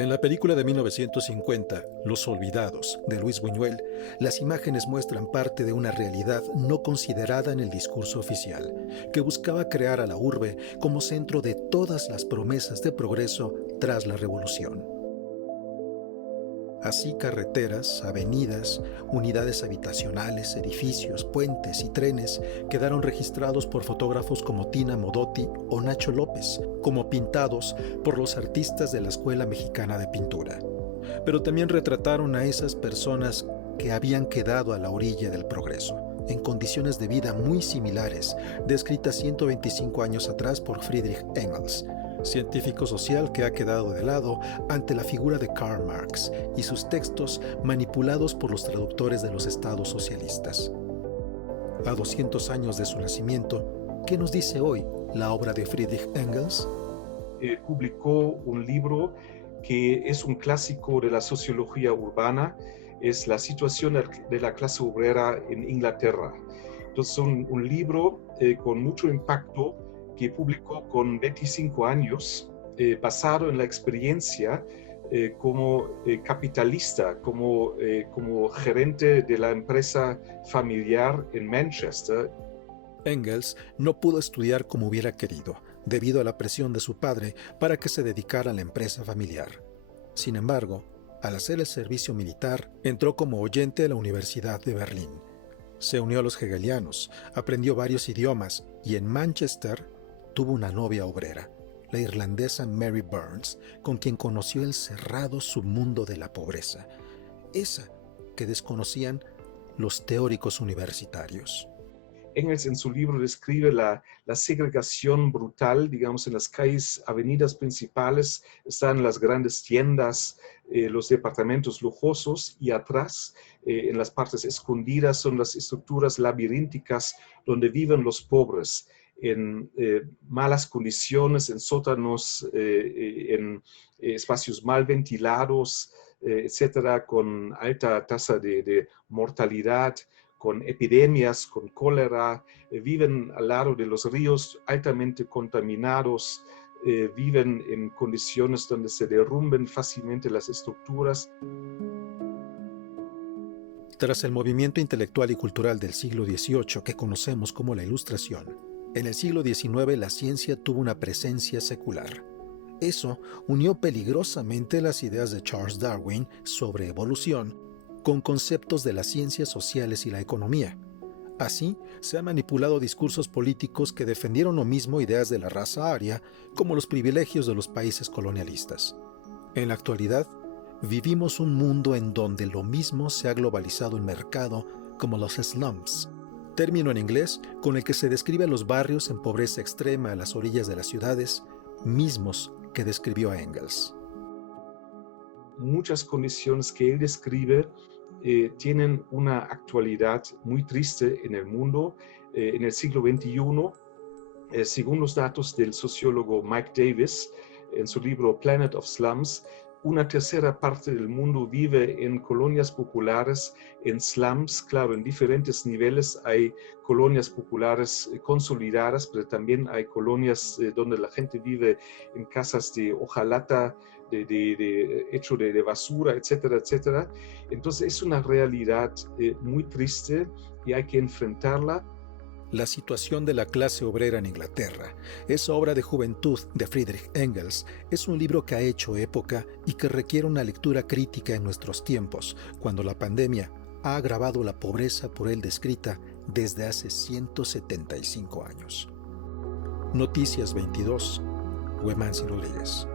En la película de 1950, Los Olvidados, de Luis Buñuel, las imágenes muestran parte de una realidad no considerada en el discurso oficial, que buscaba crear a la urbe como centro de todas las promesas de progreso tras la revolución. Así carreteras, avenidas, unidades habitacionales, edificios, puentes y trenes quedaron registrados por fotógrafos como Tina Modotti o Nacho López, como pintados por los artistas de la Escuela Mexicana de Pintura. Pero también retrataron a esas personas que habían quedado a la orilla del progreso, en condiciones de vida muy similares, descritas 125 años atrás por Friedrich Engels, científico social que ha quedado de lado ante la figura de Karl Marx y sus textos manipulados por los traductores de los estados socialistas. A 200 años de su nacimiento, ¿qué nos dice hoy la obra de Friedrich Engels? Publicó un libro que es un clásico de la sociología urbana, es la situación de la clase obrera en Inglaterra. Entonces, un libro con mucho impacto que publicó con 25 años, basado en la experiencia como capitalista, como gerente de la empresa familiar en Manchester. Engels no pudo estudiar como hubiera querido, debido a la presión de su padre para que se dedicara a la empresa familiar. Sin embargo, al hacer el servicio militar, entró como oyente a la Universidad de Berlín. Se unió a los hegelianos, aprendió varios idiomas y en Manchester tuvo una novia obrera, la irlandesa Mary Burns, con quien conoció el cerrado submundo de la pobreza, esa que desconocían los teóricos universitarios. Engels en su libro describe la segregación brutal, digamos, en las calles, avenidas principales, están las grandes tiendas, los departamentos lujosos y atrás, en las partes escondidas, son las estructuras labirínticas donde viven los pobres, en malas condiciones, en sótanos, en espacios mal ventilados, etcétera, con alta tasa de mortalidad, con epidemias, con cólera, viven al lado de los ríos altamente contaminados, viven en condiciones donde se derrumben fácilmente las estructuras. Tras el movimiento intelectual y cultural del siglo XVIII que conocemos como la Ilustración, en el siglo XIX la ciencia tuvo una presencia secular. Eso unió peligrosamente las ideas de Charles Darwin sobre evolución con conceptos de las ciencias sociales y la economía. Así, se han manipulado discursos políticos que defendieron lo mismo ideas de la raza aria como los privilegios de los países colonialistas. En la actualidad, vivimos un mundo en donde lo mismo se ha globalizado en mercado como los slums, término en inglés con el que se describe a los barrios en pobreza extrema a las orillas de las ciudades, mismos que describió Engels. Muchas condiciones que él describe tienen una actualidad muy triste en el mundo. En el siglo XXI, según los datos del sociólogo Mike Davis, en su libro Planet of Slums, una tercera parte del mundo vive en colonias populares, en slums, claro, en diferentes niveles. Hay colonias populares consolidadas, pero también hay colonias donde la gente vive en casas de hojalata, hecho de basura, etcétera, etcétera. Entonces es una realidad muy triste y hay que enfrentarla. La situación de la clase obrera en Inglaterra, esa obra de juventud de Friedrich Engels, es un libro que ha hecho época y que requiere una lectura crítica en nuestros tiempos, cuando la pandemia ha agravado la pobreza por él descrita desde hace 175 años. Noticias 22, Huemán Rodríguez.